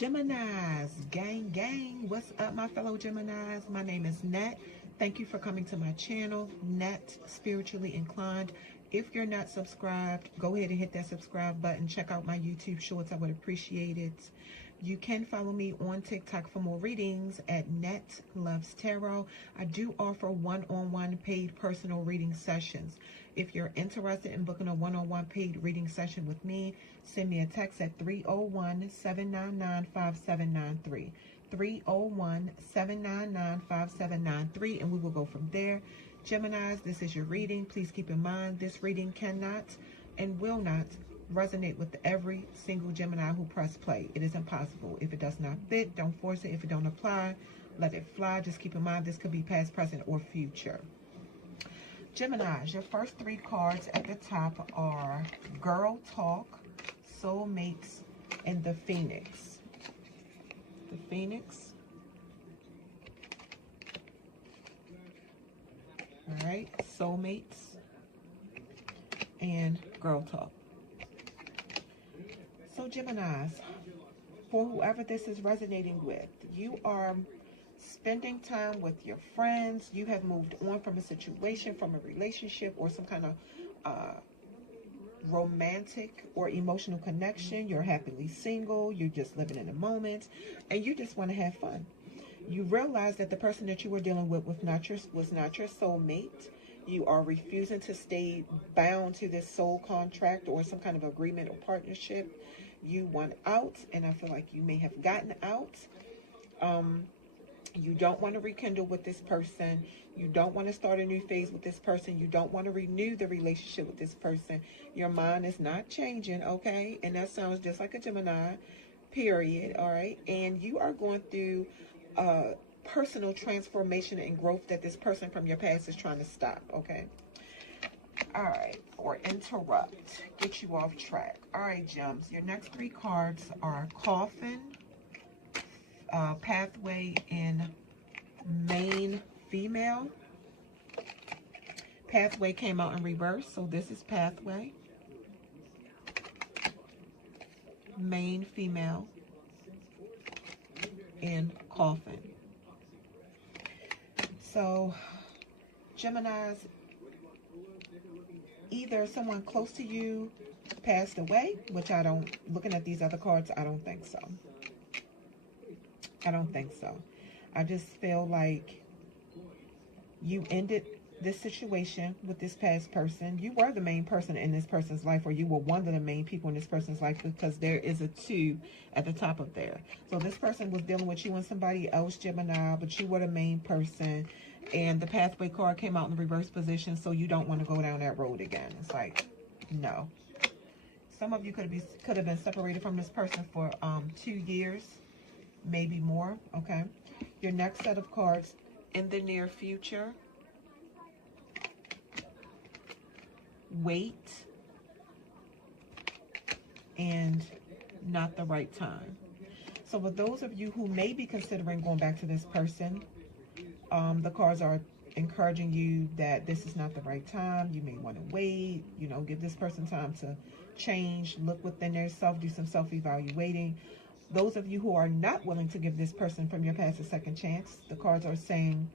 Geminis, gang, what's up, my fellow Geminis? My name is Net. Thank you for coming to my channel, Net Spiritually Inclined. If you're not subscribed, go ahead and hit that subscribe button. Check out my YouTube shorts. I would appreciate it. You can follow me on TikTok for more readings at Net Loves Tarot. I do offer one-on-one paid personal reading sessions. If you're interested in booking a one-on-one paid reading session with me, send me a text at 301-799-5793. 301-799-5793, and we will go from there. Geminis, this is your reading. Please keep in mind this reading cannot and will not resonate with every single Gemini who press play. It is impossible. If it does not fit, don't force it. If it don't apply, let it fly. Just keep in mind this could be past, present, or future. Geminis, your first three cards at the top are Girl Talk, Soulmates, and the Phoenix. The Phoenix. All right, Soulmates and Girl Talk. So Geminis, for whoever this is resonating with, you are spending time with your friends. You have moved on from a situation, from a relationship, or some kind of romantic or emotional connection. You're happily single. You're just living in the moment, and you just want to have fun. You realize that the person that you were dealing with was not your soulmate. You are refusing to stay bound to this soul contract or some kind of agreement or partnership. You want out, and I feel like you may have gotten out. You don't want to rekindle with this person. You don't want to start a new phase with this person. You don't want to renew the relationship with this person. Your mind is not changing, okay? And that sounds just like a Gemini, period, all right? And you are going through personal transformation and growth that this person from your past is trying to stop, okay? All right, or interrupt, get you off track. All right, Gems, your next three cards are Coffin, Pathway, and Main Female. Pathway came out in reverse, so this is Pathway. Main Female and Coffin. So, Geminis, either someone close to you passed away, which I don't, looking at these other cards, I don't think so. I don't think so. I just feel like you ended this situation with this past person. You were the main person in this person's life, or you were one of the main people in this person's life, because there is a 2 at the top of there. So this person was dealing with you and somebody else, Gemini, but you were the main person. And the Pathway card came out in the reverse position, so you don't want to go down that road again. It's like, no. Some of you could have been separated from this person for 2 years, maybe more, okay? Your next set of cards, in the near future, wait, and not the right time. So for those of you who may be considering going back to this person, the cards are encouraging you that this is not the right time. You may want to wait, you know, give this person time to change, look within their self, do some self-evaluating. Those of you who are not willing to give this person from your past a second chance, the cards are saying,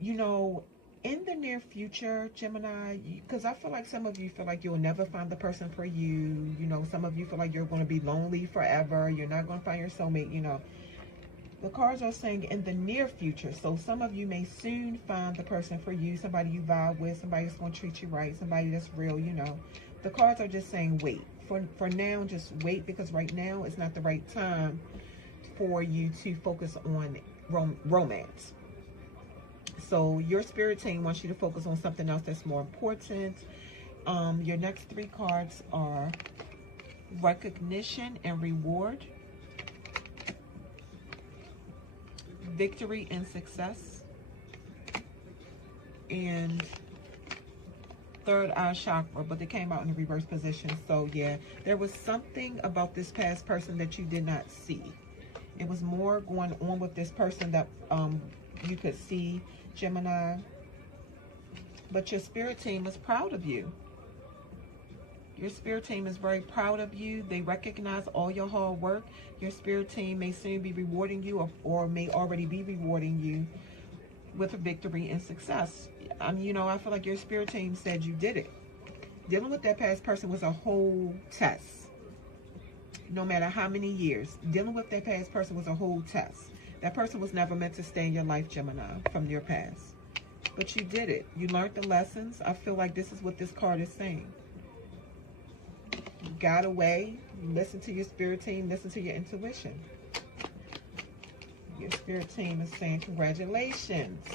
you know, in the near future, Gemini, because I feel like some of you feel like you'll never find the person for you. You know, some of you feel like you're going to be lonely forever. You're not going to find your soulmate, you know. The cards are saying in the near future. So some of you may soon find the person for you, somebody you vibe with, somebody that's going to treat you right, somebody that's real, you know. The cards are just saying wait. For now, just wait, because right now is not the right time for you to focus on romance. So your spirit team wants you to focus on something else that's more important. Your next three cards are Recognition and Reward, Victory and Success, and Third Eye Chakra, but they came out in the reverse position. So yeah, there was something about this past person that you did not see. It was more going on with this person that you could see, Gemini. But your spirit team is proud of you. Your spirit team is very proud of you. They recognize all your hard work. Your spirit team may soon be rewarding you, or may already be rewarding you with a victory and success. You know, I feel like your spirit team said you did it. Dealing with that past person was a whole test. No matter how many years, dealing with that past person was a whole test. That person was never meant to stay in your life, Gemini, from your past. But you did it. You learned the lessons. I feel like this is what this card is saying. You got away. You listen to your spirit team. Listen to your intuition. Your spirit team is saying congratulations.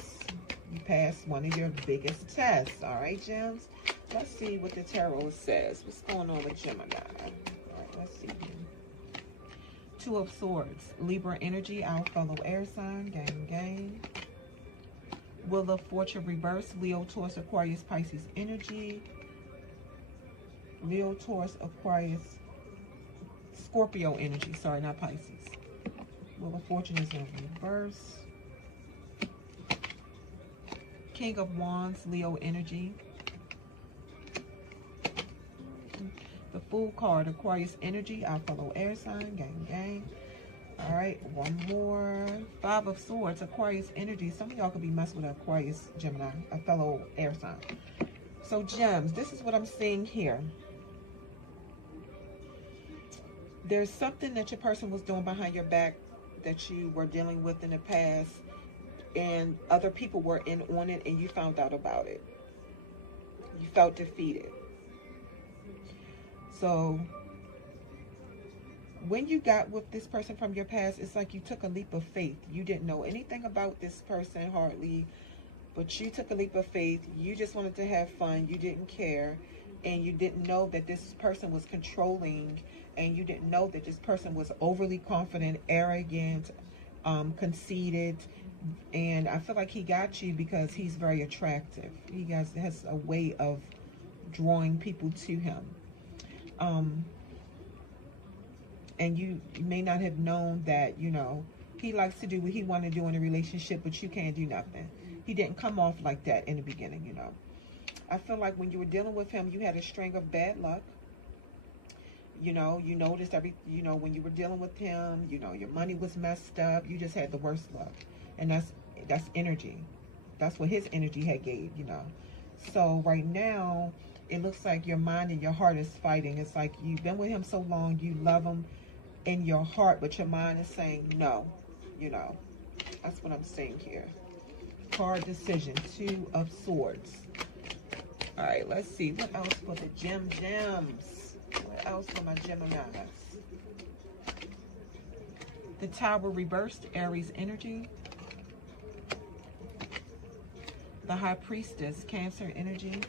You passed one of your biggest tests. All right, Gems? Let's see what the tarot says. What's going on with Gemini? All right, let's see. Two of Swords. Libra energy, our fellow air sign. Gang, gang. Wheel of Fortune reverse. Leo, Taurus, Aquarius, Pisces energy. Leo, Taurus, Aquarius, Scorpio energy. Sorry, not Pisces. Wheel of Fortune is in reverse. King of Wands, Leo energy. The Fool card, Aquarius energy, our fellow air sign. Gang, gang. All right, one more. Five of Swords, Aquarius energy. Some of y'all could be messing with Aquarius, Gemini, a fellow air sign. So, Gems, this is what I'm seeing here. There's something that your person was doing behind your back that you were dealing with in the past, and other people were in on it, and you found out about it. You felt defeated. So when you got with this person from your past, it's like you took a leap of faith. You didn't know anything about this person hardly, but you took a leap of faith. You just wanted to have fun. You didn't care, and you didn't know that this person was controlling, and you didn't know that this person was overly confident, arrogant, conceited. And I feel like he got you because he's very attractive. He has a way of drawing people to him. And you may not have known that, you know, he likes to do what he wants to do in a relationship, but you can't do nothing. He didn't come off like that in the beginning, you know. I feel like when you were dealing with him, you had a string of bad luck. You know, you noticed when you were dealing with him, you know, your money was messed up. You just had the worst luck. And that's energy. That's what his energy had gave, you know. So right now, it looks like your mind and your heart is fighting. It's like you've been with him so long, you love him in your heart, but your mind is saying no, you know. That's what I'm seeing here. Hard decision. Two of Swords. All right, let's see. What else for the gems? What else for my Geminis? The Tower reversed, Aries energy. The High Priestess, Cancer energy.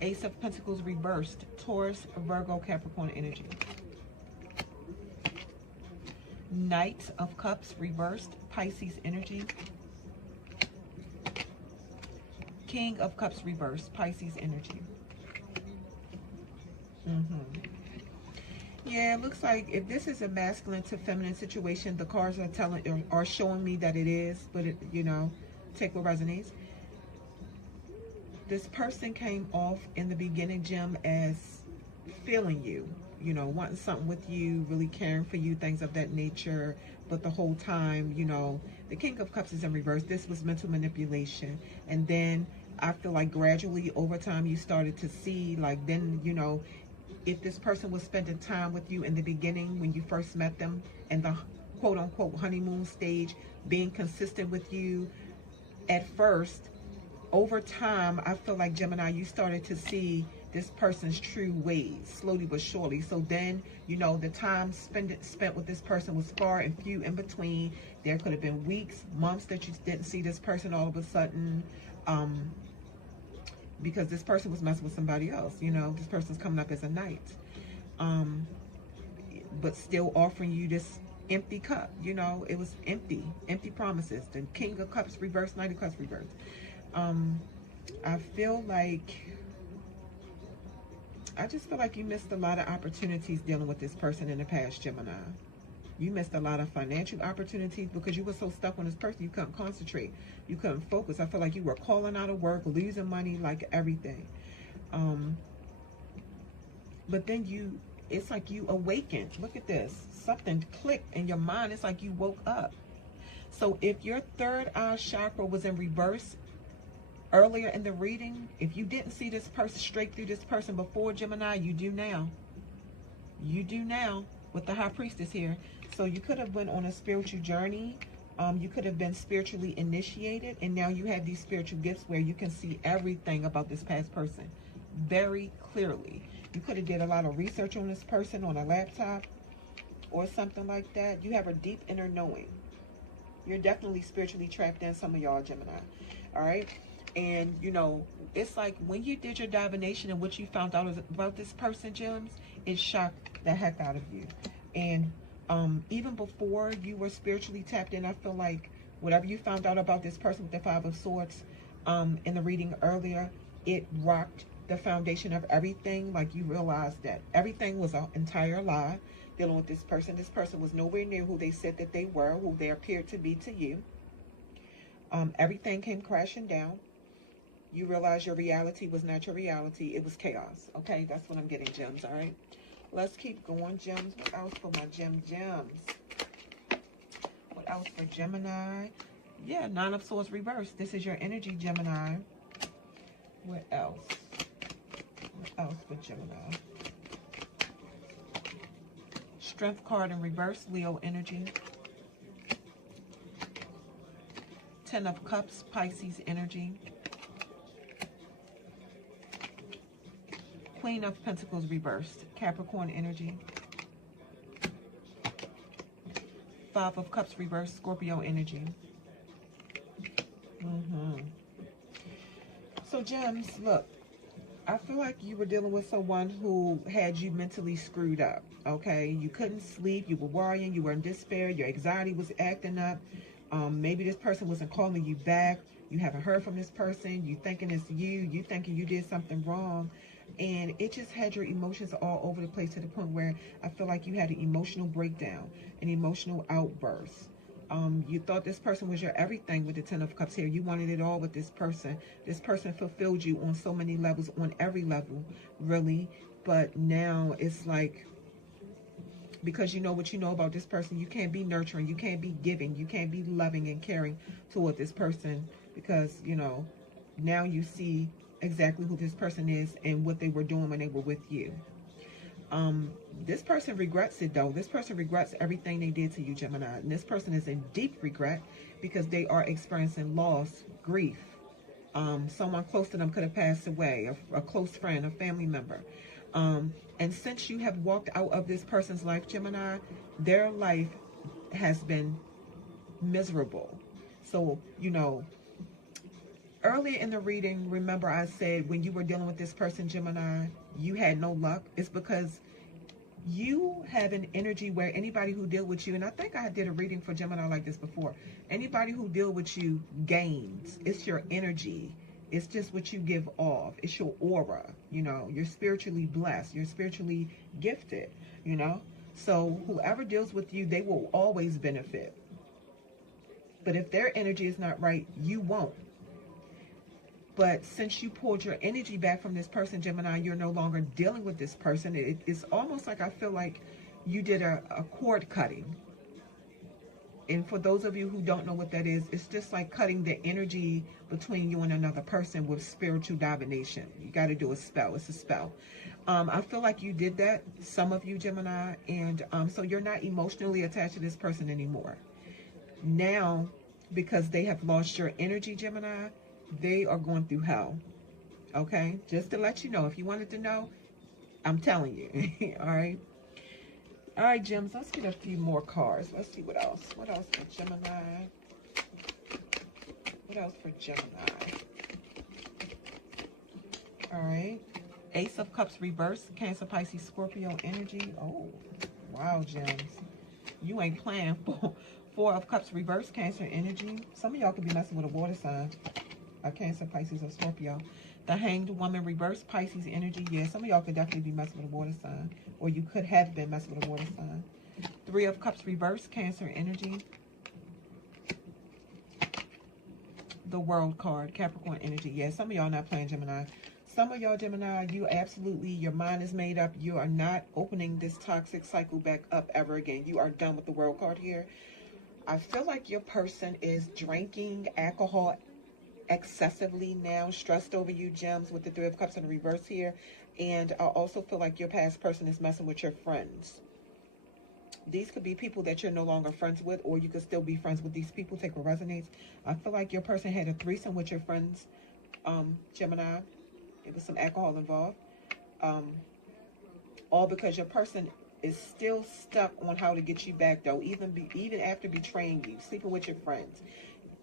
Ace of Pentacles reversed, Taurus, Virgo, Capricorn energy. Knight of Cups reversed, Pisces energy. King of Cups reversed, Pisces energy. Yeah, it looks like if this is a masculine to feminine situation, the cards are showing me that it is, but it, you know, take what resonates. This person came off in the beginning, Gem, as feeling you, you know, wanting something with you, really caring for you, things of that nature. But the whole time, you know, the King of Cups is in reverse. This was mental manipulation. And then I feel like gradually over time you started to see, like, then, you know, if this person was spending time with you in the beginning when you first met them and the quote-unquote honeymoon stage, being consistent with you at first, over time, I feel like, Gemini, you started to see this person's true ways, slowly but surely. So then, you know, the time spent with this person was far and few in between. There could have been weeks, months that you didn't see this person all of a sudden, because this person was messing with somebody else. You know, this person's coming up as a knight, but still offering you this empty cup. You know, it was empty promises. The King of Cups reversed, Knight of Cups reversed. I feel like, I just feel like you missed a lot of opportunities dealing with this person in the past, Gemini. You missed a lot of financial opportunities because you were so stuck on this person, you couldn't concentrate. You couldn't focus. I feel like you were calling out of work, losing money, like everything. But then it's like you awakened. Look at this. Something clicked in your mind. It's like you woke up. So if your third eye chakra was in reverse earlier in the reading, if you didn't see this person straight through this person before, Gemini, you do now. You do now with the High Priestess here. So you could have went on a spiritual journey. You could have been spiritually initiated, and now you have these spiritual gifts where you can see everything about this past person very clearly. You could have did a lot of research on this person on a laptop or something like that. You have a deep inner knowing. You're definitely spiritually trapped in, some of y'all, Gemini. All right. And, you know, it's like when you did your divination and what you found out about this person, Gems, it shocked the heck out of you. And even before you were spiritually tapped in, I feel like whatever you found out about this person with the Five of Swords in the reading earlier, it rocked the foundation of everything. Like you realized that everything was an entire lie dealing with this person. This person was nowhere near who they said that they were, who they appeared to be to you. Everything came crashing down. You realize your reality was not your reality. It was chaos. Okay, that's what I'm getting, Gems. All right, let's keep going, Gems. What else for my gems? What else for Gemini? Yeah, Nine of Swords reversed. This is your energy, Gemini. What else? What else for Gemini? Strength card in reverse, Leo energy. Ten of Cups, Pisces energy. Queen of Pentacles reversed, Capricorn energy. Five of Cups reversed, Scorpio energy. So, Gems, look, I feel like you were dealing with someone who had you mentally screwed up, okay? You couldn't sleep, you were worrying, you were in despair, your anxiety was acting up. Maybe this person wasn't calling you back. You haven't heard from this person. You thinking it's you thinking you did something wrong. And it just had your emotions all over the place to the point where I feel like you had an emotional breakdown, an emotional outburst. You thought this person was your everything with the Ten of Cups here. You wanted it all with this person. This person fulfilled you on so many levels, on every level, really. But now it's like, because you know what you know about this person, you can't be nurturing, you can't be giving, you can't be loving and caring toward this person, because, you know, now you see exactly who this person is and what they were doing when they were with you. This person regrets it, though. This person regrets everything they did to you, Gemini. And this person is in deep regret because they are experiencing loss, grief. Someone close to them could have passed away, a close friend, a family member. And since you have walked out of this person's life, Gemini, their life has been miserable. So, you know, earlier in the reading, remember I said when you were dealing with this person, Gemini, you had no luck. It's because you have an energy where anybody who deal with you, and I think I did a reading for Gemini like this before, anybody who deal with you gains. It's your energy. It's just what you give off. It's your aura, you know. You're spiritually blessed. You're spiritually gifted, you know. So whoever deals with you, they will always benefit. But if their energy is not right, you won't. But since you pulled your energy back from this person, Gemini, you're no longer dealing with this person. It's almost like I feel like you did a cord cutting. And for those of you who don't know what that is, it's just like cutting the energy between you and another person with spiritual divination. You got to do a spell. It's a spell. I feel like you did that, some of you, Gemini. And so you're not emotionally attached to this person anymore. Now, because they have lost your energy, Gemini, they are going through hell. Okay? Just to let you know. If you wanted to know, I'm telling you. All right? All right, Gems. Let's get a few more cards. Let's see what else. What else for Gemini? What else for Gemini? All right. Ace of Cups reverse. Cancer, Pisces, Scorpio energy. Oh, wow, Gems. You ain't playing. Four of Cups reverse. Cancer energy. Some of y'all could be messing with a water sign. A Cancer, Pisces, or Scorpio. The Hanged Woman reverse, Pisces energy. Yeah, some of y'all could definitely be messing with a water sign. Or you could have been messing with a water sign. Three of Cups reverse, Cancer energy. The World card, Capricorn energy. Yeah, some of y'all not playing, Gemini. Some of y'all Gemini, your mind is made up. You are not opening this toxic cycle back up ever again. You are done with the World card here. I feel like your person is drinking alcohol excessively now, stressed over you, Gems, with the Three of Cups in reverse here. And I also feel like your past person is messing with your friends. These could be people that you're no longer friends with, or you could still be friends with these people. Take what resonates. I feel like your person had a threesome with your friends, Gemini. It was some alcohol involved. All because your person is still stuck on how to get you back, though, even after betraying you, sleeping with your friends.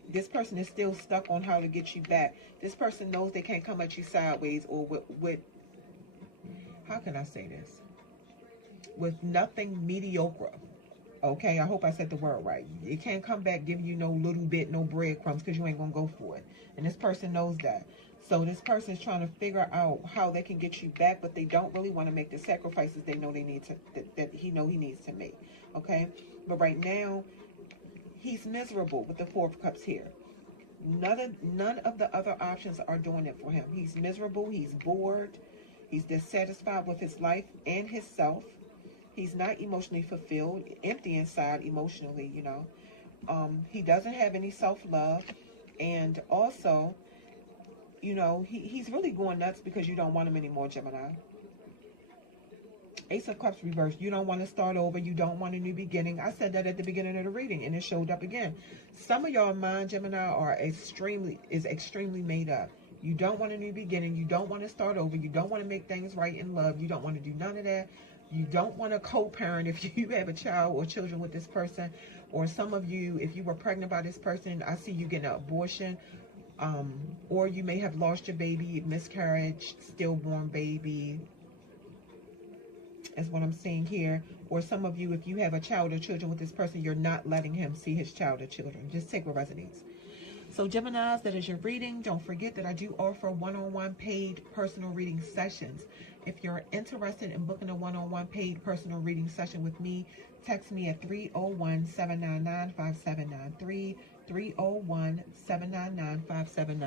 This person is still stuck on how to get you back. This person knows they can't come at you sideways or with how can I say this? With nothing mediocre. Okay, I hope I said the word right. It can't come back giving you no little bit, no breadcrumbs, because you ain't going to go for it. And this person knows that. So this person is trying to figure out how they can get you back, but they don't really want to make the sacrifices they know they need to, that he needs to make. Okay? But right now, he's miserable with the Four of Cups here. None of the other options are doing it for him. He's miserable. He's bored. He's dissatisfied with his life and his self. He's not emotionally fulfilled, empty inside emotionally, you know. He doesn't have any self-love. And also, you know, he's really going nuts because you don't want him anymore, Gemini. Ace of Cups reversed. You don't want to start over. You don't want a new beginning. I said that at the beginning of the reading, and it showed up again. Some of y'all mind, Gemini, is extremely made up. You don't want a new beginning. You don't want to start over. You don't want to make things right in love. You don't want to do none of that. You don't want to co-parent if you have a child or children with this person. Or some of you, if you were pregnant by this person, I see you getting an abortion. Or you may have lost your baby, miscarriage, stillborn baby. Is what I'm seeing here. Or some of you, if you have a child or children with this person, you're not letting him see his child or children. Just take what resonates. So Geminis, that is your reading. Don't forget that I do offer one-on-one paid personal reading sessions. If you're interested in booking a one-on-one paid personal reading session with me, text me at 301-799-5793, 301-799-5793.